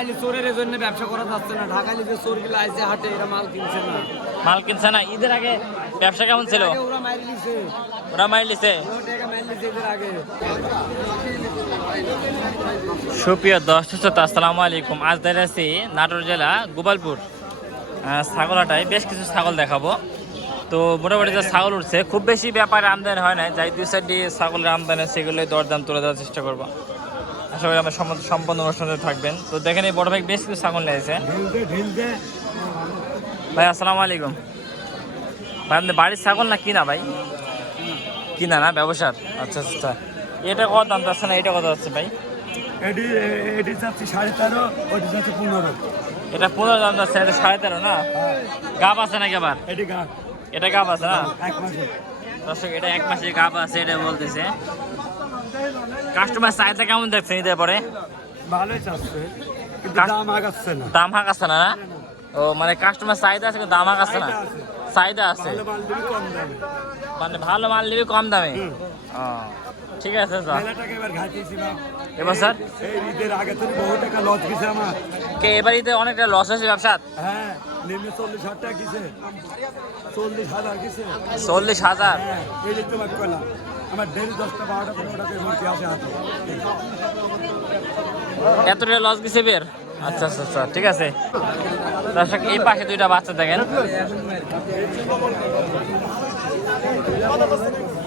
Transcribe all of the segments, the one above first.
ঢাকাইলে চোরের জন্য ব্যবসা করা যাচ্ছে না। ঢাকাইলে যে চোরগুলো আইছে হাটে এরা মাল কিনছে না। মাল কিনছে না। ঈদের আগে ব্যবসা কেমন ছিল? ওরা মাইরে লিছে। ওরা মাইর লিছে। টাকা মাইরে লিছে ঈদের আগে। সুপ্রিয় দর্শক আসসালামু আলাইকুম। আজ দাঁড়িয়েছি নাটোর জেলা গোপালপুর ছাগলহাটায়। বেশ কিছু ছাগল দেখাবো। তো মোটামুটি যে ছাগল উঠছে খুব বেশি ব্যাপারে আমদানি হয় না, যাই দুই সাইডে ছাগলের আমদানি সেগুলোই দরদাম তুলে দেওয়ার চেষ্টা করবো। আশা করি আমার সম্পূর্ণ অনুষ্ঠানে থাকবেন। তো দেখেন এই বড় ভাই বেশ কিছু ছাগল নিয়েছে। ভাই আসসালামু আলাইকুম। ভাই আপনি বাড়ির ছাগল না কিনা? ভাই কিনা না, ব্যবসার? আচ্ছা আচ্ছা। এটা কত দাম যাচ্ছে না, এটা কত যাচ্ছে ভাই? এটি যাচ্ছে 13.5, ওটি যাচ্ছে 15। এটা 15 দাম যাচ্ছে, এটা 13.5 না? গাব আছে নাকি আবার? এটি গা এটা গাব আছে না? এক মাসে। দর্শক এটা 1 মাসের গাব আছে, এটা বলতেছে। কাস্টমার চাহিদা কেমন দেখছেন ঈদের পরে? ভালোই চাচ্ছে, কিন্তু দাম আগাচ্ছে না। দাম হাঁকাচ্ছে না? না ও, মানে কাস্টমার চাহিদা আছে কিন্তু দাম হাঁকাচ্ছে না। চাহিদা আছে, ভালো মাল দিবি কম দামে। মানে ভালো মাল নিবি কম দামে। ও ঠিক আছে স্যার। মেলা টাকা এবার ঘাটিয়েছিলাম এবার স্যার এই ঈদের আগে তো বহু টাকা লস গেছে আমার। কে এবার ঈদে অনেকটা লস হয়েছে ব্যবসা? হ্যাঁ, নিম্নে 40,000 টাকা গেছে। 40,000 গেছে। 40,000? হ্যাঁ, এই যে তোমার কইলাম আমার ডেলি 10টা 12টা 15টা করে মুরগি আসে হাতে। এতটা লস গেছে বের? আচ্ছা আচ্ছা আচ্ছা, ঠিক আছে। দর্শক এই পাশে দুইটা বাচ্চা দেখেন।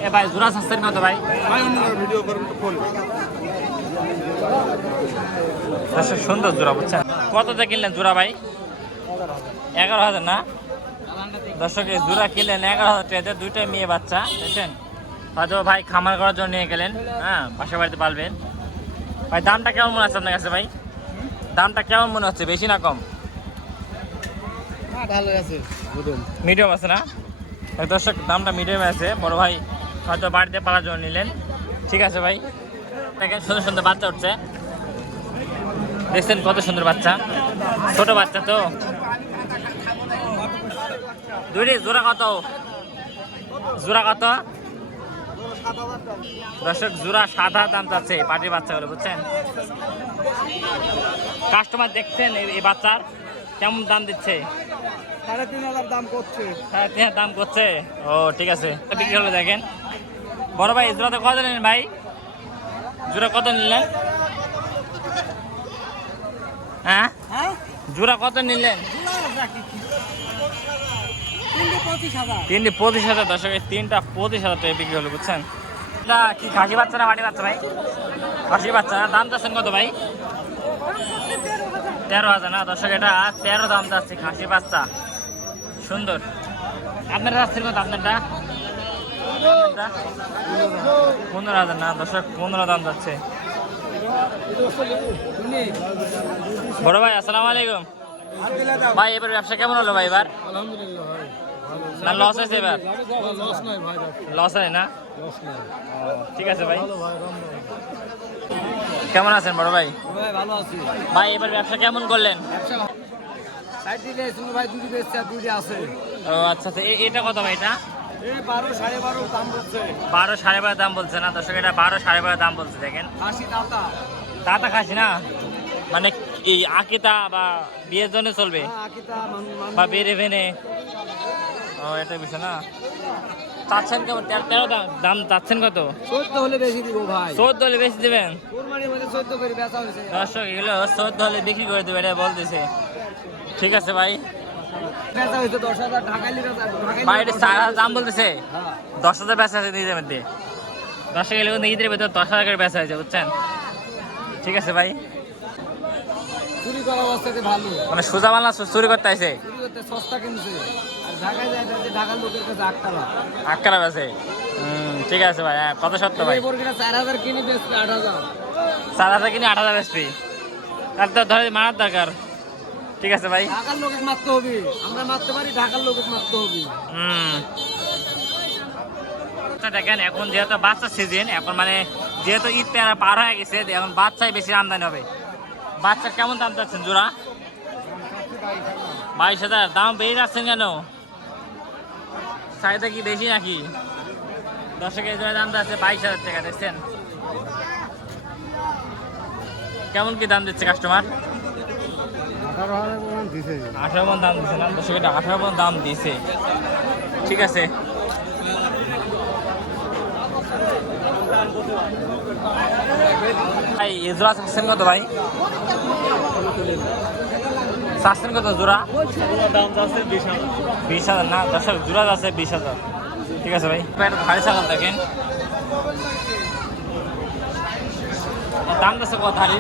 এ ভাই জোড়া সাস্তের কত ভাই? দর্শক সুন্দর জোড়া, বুঝছেন? কততে কিনলেন জোড়া ভাই? 11,000 না? দর্শক এই জোড়া কিনলেন 11,000 টাকাতে, দুইটাই মেয়ে বাচ্চা, দেখছেন? হয়তো ভাই খামার করার জন্য নিয়ে গেলেন, হ্যাঁ পাশে বাড়িতে পালবেন। ভাই দামটা কেমন মনে হচ্ছে আপনার কাছে ভাই? দামটা কেমন মনে হচ্ছে, বেশি না কম? ভালো আছে, মিডিয়াম আছে না? দর্শক দামটা মিডিয়ামে আছে। বড় ভাই হয়তো বাড়িতে পালার জন্য নিলেন। ঠিক আছে ভাই। দেখেন সুন্দর সুন্দর বাচ্চা উঠছে, দেখছেন কত সুন্দর বাচ্চা, ছোট বাচ্চা তো। দুইটি জোড়া কত? জোড়া কত? দর্শক জোড়া 7,000 দাম যাচ্ছে পাটির বাচ্চাগুলো, বুঝছেন? কাস্টমার দেখছেন এই বাচ্চার কেমন দাম দিচ্ছে? 3,500 দাম করছে। 3,500 দাম করছে। ও ঠিক আছে, বিক্রি হলো। দেখেন বড় ভাই জোড়াতে কত নিলেন ভাই? জোড়া কত নিলেন? হ্যাঁ জোড়া কত নিলেন? 25,000। দর্শক 3টা 25,000 টাকা বিক্রি হলো, বুঝছেন? এটা কি খাসি বাচ্চা না মাটি বাচ্চা ভাই? খাসি বাচ্চা না? দাম চাচ্ছেন কত ভাই? 13,000 না? দর্শক এটা 13 দাম যাচ্ছে, খাসি বাচ্চা সুন্দর। আপনার যাচ্ছেন কত? আপনারটা 15,000 না? দর্শক 15 দাম যাচ্ছে। বড় ভাই আসসালামু আলাইকুম। ভাই এবার ব্যবসা কেমন হলো ভাই এবার? আলহামদুলিল্লাহ ভাই, না লস হয়েছে এবার? লস নাই ভাই, লস হয় না? লস নাই। ঠিক আছে ভাই। কেমন আছেন বড় ভাই? ভাই ভালো আছি ভাই এবার ব্যবসা কেমন করলেন? সাইড দিলে শুনো ভাই, দুটি বেচছে আর দুটি আছে। ও আচ্ছা আচ্ছা। এটা কত ভাই? এটা এই 12 12.5 দাম বলছে। 12 12.5 দাম বলছে না? দর্শক এটা 12 12.5 দাম বলছে। দেখেন খাসি দাতা। দাতা খাসি না? মানে এই আকিতা বা বিয়ের জন্য চলবে আকিতা বা বেড়ে ভেনে? ও এটা বিষয় না? চাচ্ছেন কেমন? 13 দাম চাচ্ছেন কত? 14 হলে বেশি দিব ভাই। 14 হলে বেশি দেবেন? কোরবানির মধ্যে 14 করে বেচা হয়েছে। দর্শক এগুলো 14 হলে বিক্রি করে দেবে, এটা বলতেছে। ঠিক আছে ভাই। বেচা হয়েছে 10,000। ঢাকাইলে বেচা, ঢাকাইলে ভাই এটা 4,000 দাম বলতেছে। হ্যাঁ 10,000 বেচা আছে নিজের মধ্যে। দর্শক এগুলো কিন্তু ঈদের ভেতর 10,000 করে বেচা হয়েছে, বুঝছেন? ঠিক আছে ভাই। চুরি করা অবস্থাতে ভালো, মানে সোজা মাল না চুরি করতে আসে? চুরি করতে সস্তা কিনছে। আর ঢাকায় যায় যাতে ঢাকার লোকের কাছে 8 টাকা। আটকারা বেচে? ঠিক আছে ভাই। হ্যাঁ কত সত্য ভাই? এই বর্গিটা 4,000 কিনে বেচবে 8,000। 4,000 কিনে 8,000 বেচবি? তাহলে তো ধরে মারার দরকার। ঠিক আছে ভাই। ঢাকার লোকে মারতে হবে, আমরা মারতে পারি, ঢাকার লোকে মারতে হবে। দেখেন এখন যেহেতু বাচ্চা সিজন, এখন মানে যেহেতু ঈদ পেয়ারা পার হয়ে গেছে, এখন বাচ্চাই বেশি আমদানি হবে। বাচ্চা কেমন দাম চাচ্ছেন জোড়া? 22,000 দাম বেড়ে যাচ্ছেন কেন? চাহিদা কি বেশি নাকি? দর্শকের জোড়া দাম যাচ্ছে 22,000 টাকা, দেখছেন কেমন কি দাম দিচ্ছে কাস্টমার? 18 মন দাম দিছে না দর্শক, এটা 18 মন দাম দিছে। ঠিক আছে, ভাই এই জোড়া চাচ্ছেন কত ভাই? চাচ্ছেন কত জোড়া? দাম যাচ্ছে 20,000 না দর্শক, জোড়া আছে 20,000। ঠিক আছে ভাই, ভারী ছাগল দেখেন, দাম আছে কত হারি?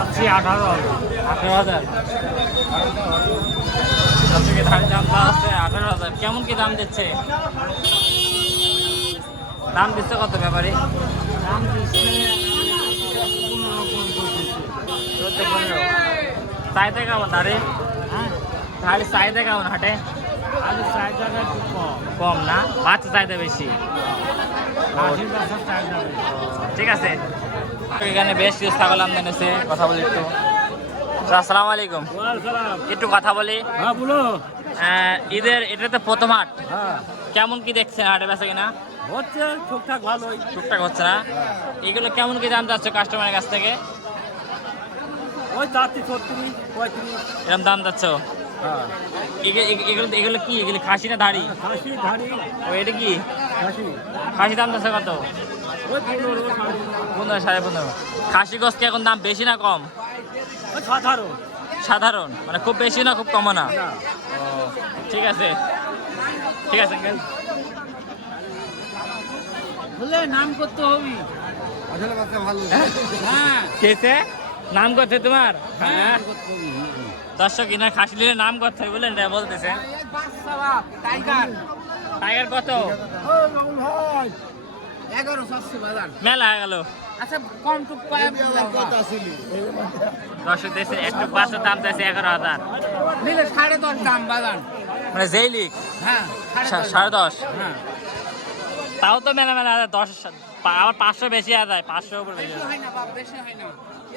18,000। ধারের দাম আছে 18,000। কেমন কি দাম দিচ্ছে? দাম দিচ্ছে কত ব্যাপারে? দাম দিচ্ছে 14-15। চাহিদা কেমন ধারে? ধারে চাহিদা কেমন হাটে? আলু চাহিদাটা একটু কম, কম না, বাচ্চা চাহিদা বেশি। 80% চাহিদা বেশি। ঠিক আছে, এখানে বেশ কিছু ছাগল আমদানি আছে, কথা বলি একটু। আসসালামু আলাইকুম, একটু কথা বলি। হ্যাঁ বলো। ঈদের এটা তো প্রথম হাট, হ্যাঁ কেমন কি দেখছেন হাটে বেচা কিনা? হচ্ছে টুকটাক ভালোই। টুকটাক হচ্ছে না? এগুলো কেমন কি দাম যাচ্ছে কাস্টমারের কাছ থেকে? ওই 30-36, 35। এরকম দাম যাচ্ছে? হ্যাঁ এগুলো এগুলো কি, এগুলো খাসি না ধাড়ি? খাসি ধাড়ি ও এটা কি খাসি খাসি? দাম যাচ্ছে কত? ওই 15, 15, 15.5। খাসি গোস কি এখন দাম বেশি না কম? ওই সাধারণ। সাধারণ মানে, খুব বেশি না খুব কম না? না ও ঠিক আছে, ঠিক আছে আঙ্কেল। বলে নাম করতে হবে আসলে বাচ্চা ভালো। হ্যাঁ কেসে নাম করছে তোমার? হ্যাঁ দর্শক, ইনা খাসি নিলে নাম করতে হবে বলেন, বলতেছে। টাইগার টাইগার কত? 1100 বাজার। মেলা হয়ে গেল। আচ্ছা কম টুক দর্শক দেশে একটু বাচ্চার দাম চাইছে 11,000, নিলে 10.5 দাম বাজার। মানে যেই লিখ হ্যাঁ 10.5। হ্যাঁ তাও তো মেলা মেলা 10, আবার 500 বেশি আদায়, 500 উপর বেশি হয় না বাপ, বেশি হয় না।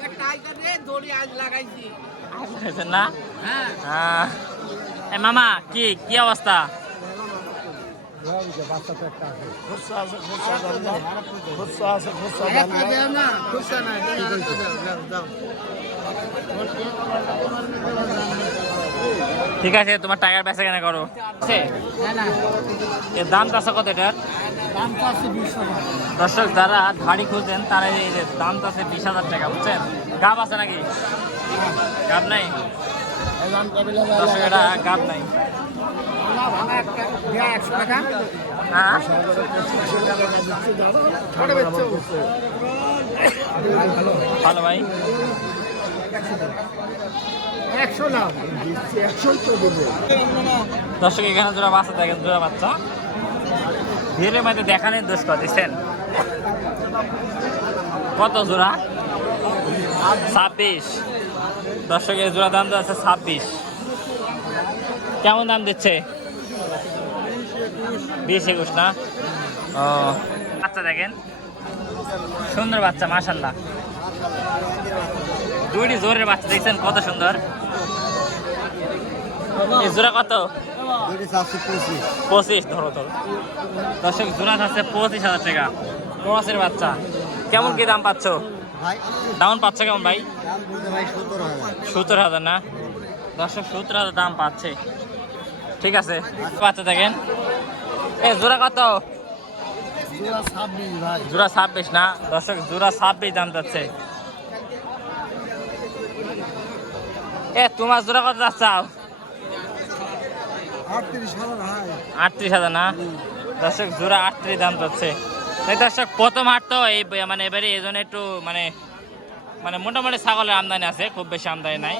এক টাইগার রে দড়ি আজ লাগাইছি। আদায় না? হ্যাঁ এ মামা কি কি অবস্থা? ঠিক আছে, তোমার টাকার বেচা কেনা করো। আছে? এর দাম চাচ্ছে কত এটার? দর্শক যারা ধাড়ি খুঁজছেন তারা এই যে দাম চাচ্ছে 20,000 টাকা, বুঝছেন? গাব আছে নাকি? গাব নাই দর্শক, এটা গাব নাই। হ্যাঁ ভালো ভাই, 100 না 100 তো দেবে। দর্শক এখানে জোড়া বাচ্চা দেখেন, জোড়া বাচ্চা ভিড়ের মধ্যে দেখানোর দোষ দিচ্ছেন। কত জোড়া? 26। দর্শক এই জোড়া দাম যাচ্ছে 26। কেমন দাম দিচ্ছে? 20-21 না? ও বাচ্চা দেখেন, সুন্দর বাচ্চা মাশাআল্লাহ, দুইটি জোরের বাচ্চা দেখছেন কত সুন্দর। এই জোড়া কত? 25। ধরো ধরো দর্শক, জোড়া আছে 25,000 টাকা। ক্রসের বাচ্চা কেমন কি দাম পাচ্ছ? দাম পাচ্ছ কেমন ভাই? 17,000 না? দর্শক 17,000 দাম পাচ্ছে। ঠিক আছে, বাচ্চা দেখেন। এ জোড়া কত? জোড়া 26 না? দর্শক জোড়া 26 দাম যাচ্ছে। এ তোমার জোড়া কত যাচ্ছাও? 38,000 না? দর্শক জোড়া 38 দাম যাচ্ছে। এই দর্শক প্রথম হাট তো এই মানে এবারে এই জন্য একটু মানে মানে মোটামুটি ছাগলের আমদানি আছে, খুব বেশি আমদানি নাই।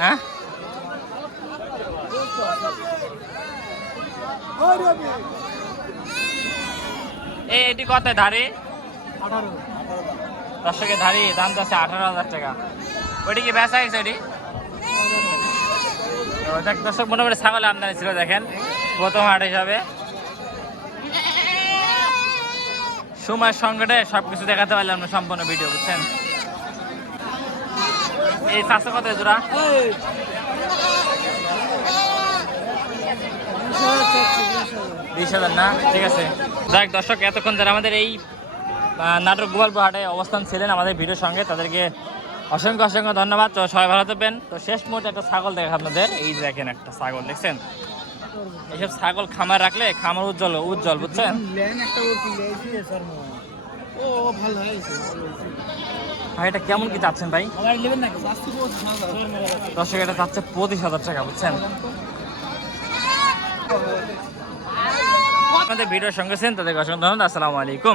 হ্যাঁ এটি কত ধারে? দর্শকের ধারি দাম যাচ্ছে 18,000 টাকা। ওইটি কি বেচা গেছে? ওইটি দেখ দর্শক, মোটামুটি ছাগলের আমদানি ছিল দেখেন প্রথম হাট হিসাবে। সময়ের সঙ্গে সবকিছু দেখাতে পারলাম না সম্পূর্ণ ভিডিও, বুঝছেন? এই 700 কত জোড়া? 20,000 না? ঠিক আছে, যাক দর্শক, এতক্ষণ যারা আমাদের এই নাটোর গোপালপুর হাটে অবস্থান ছিলেন আমাদের ভিডিওর সঙ্গে, তাদেরকে অসংখ্য অসংখ্য ধন্যবাদ। তো সবাই ভালো থাকবেন। তো শেষ মুহূর্তে একটা ছাগল দেখে আপনাদের, এই যে দেখেন একটা ছাগল দেখছেন, এইসব ছাগল খামার রাখলে খামার উজ্জ্বল উজ্জ্বল, বুঝছেন। ভাই এটা কেমন কি চাচ্ছেন ভাই? দর্শক এটা চাচ্ছে 25,000 টাকা, বুঝছেন। আমাদের ভিডিওর সঙ্গে ছিলেন তাদেরকে অসংখ্য ধন্যবাদ। আসসালামু আলাইকুম।